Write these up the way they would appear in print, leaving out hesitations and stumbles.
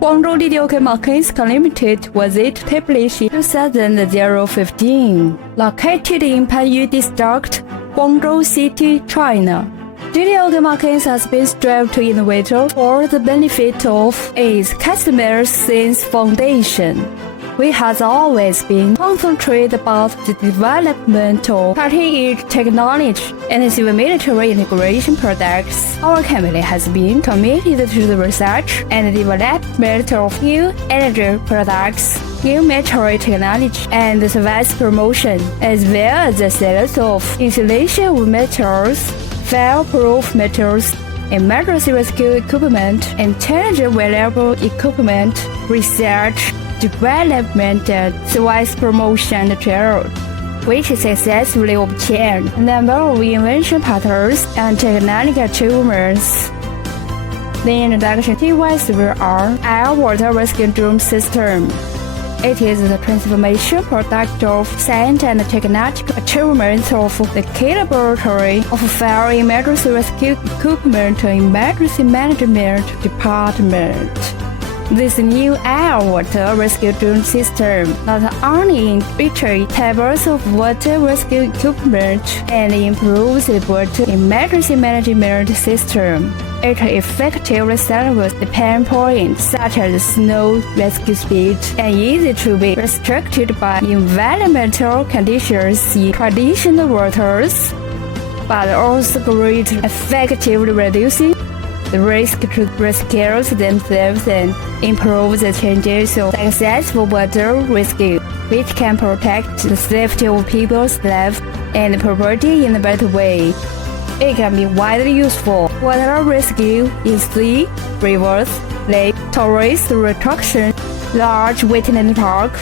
Guangzhou DIDIOK Markings Limited was established in 2015, located in Panyu District, Guangzhou City, China. DIDIOK Markings has been striving to innovate for the benefit of its customers since foundation. We have always been concentrated about the development of cutting-edge technology and civil military integration products. Our company has been committed to the research and development of new energy products, new military technology, and service promotion, as well as the sales of insulation materials, fire-proof materials, emergency rescue equipment, and technology valuable equipment, research, development, and service promotion material, which successfully obtained a number of invention patents and technical achievements. The introduction to TY-3R air water rescue drum system. It is the transformation product of science and technological achievements of the key laboratory of fire emergency rescue equipment and emergency management department. This new air-water rescue drum system not only features tables of water rescue equipment and improves the water emergency management system, it effectively solves the pain points such as snow rescue speed and easy to be restricted by environmental conditions in traditional waters, but also greatly effectively reducing the risk to rescuers themselves and improve the chances of successful water rescue, which can protect the safety of people's lives and property in a better way. It can be widely used for water rescue in sea, rivers, lakes, tourist attractions, large wetland park,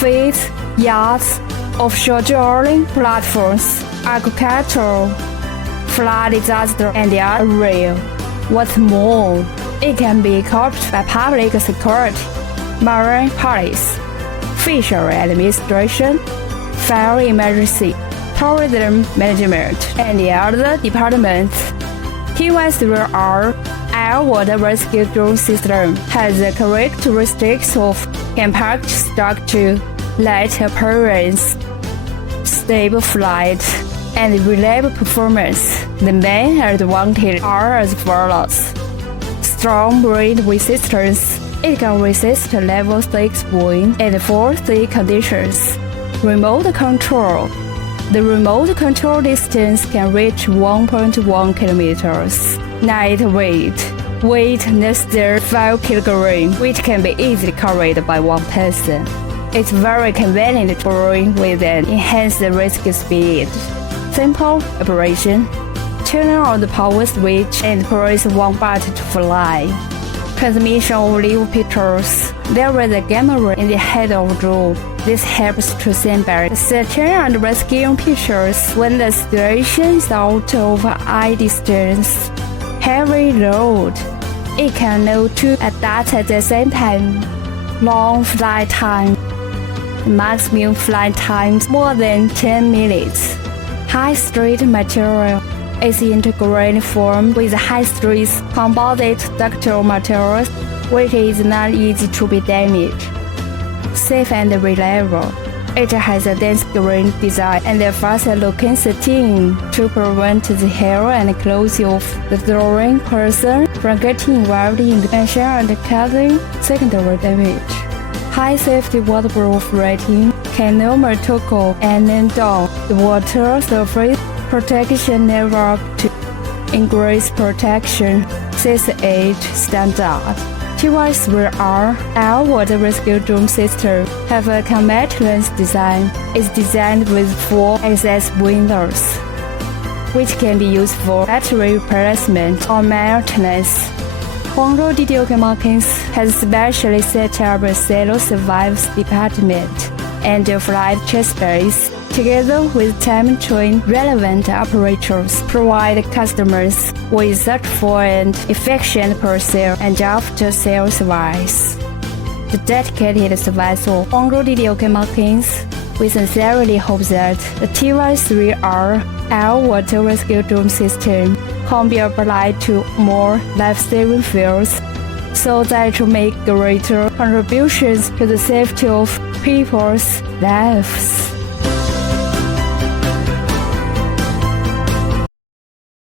fields, yachts, offshore drilling platforms, agricultural, flood disaster, and the area. What's more, it can be covered by public security, marine police, fishery administration, fire emergency, tourism management, and the other departments. TY-3R air water rescue drum system has the characteristics of compact structure, light appearance, stable flight, and reliable performance. The main advantages are as follows: strong wind resistance. It can resist level 6 wind and 4 sea conditions. Remote control. The remote control distance can reach 1.1 kilometers. Light weight. Weight less than 5 kilograms, which can be easily carried by one person. It's very convenient to bring with an enhanced rescue speed. Simple operation. Turn on the power switch and press one button to fly. Transmission of live pictures. There is a camera in the head of the drum. This helps to send back searching and rescuing pictures when the situation is out of eye distance. Heavy load. It can load two adults at the same time. Long flight time. Maximum flight time more than 10 minutes. High-strength material is integrated formed with high-strength composite ductile materials, which is not easy to be damaged. Safe and reliable. It has a dense grain design and a fast-looking skin to prevent the hair and clothes of the throwing person from getting involved in the action and causing secondary damage. High safety waterproof rating can normally tackle and down the water surface protection network to increase protection. CSH standard. TY-3R air water rescue drum system have a combat-less design. It's designed with 4 access windows, which can be used for battery replacement or maintenance. Guangzhou DIDIOK Markings has specially set up a silo survives department and a flight chase base. Together with time-trained relevant operators, provide customers with successful and efficient pre-sale and after-sale service. The dedicated service of Guangzhou DIDIOK Markings, we sincerely hope that the TY-3R air water rescue drum system can be applied to more life-saving fields so that to make greater contributions to the safety of people's lives.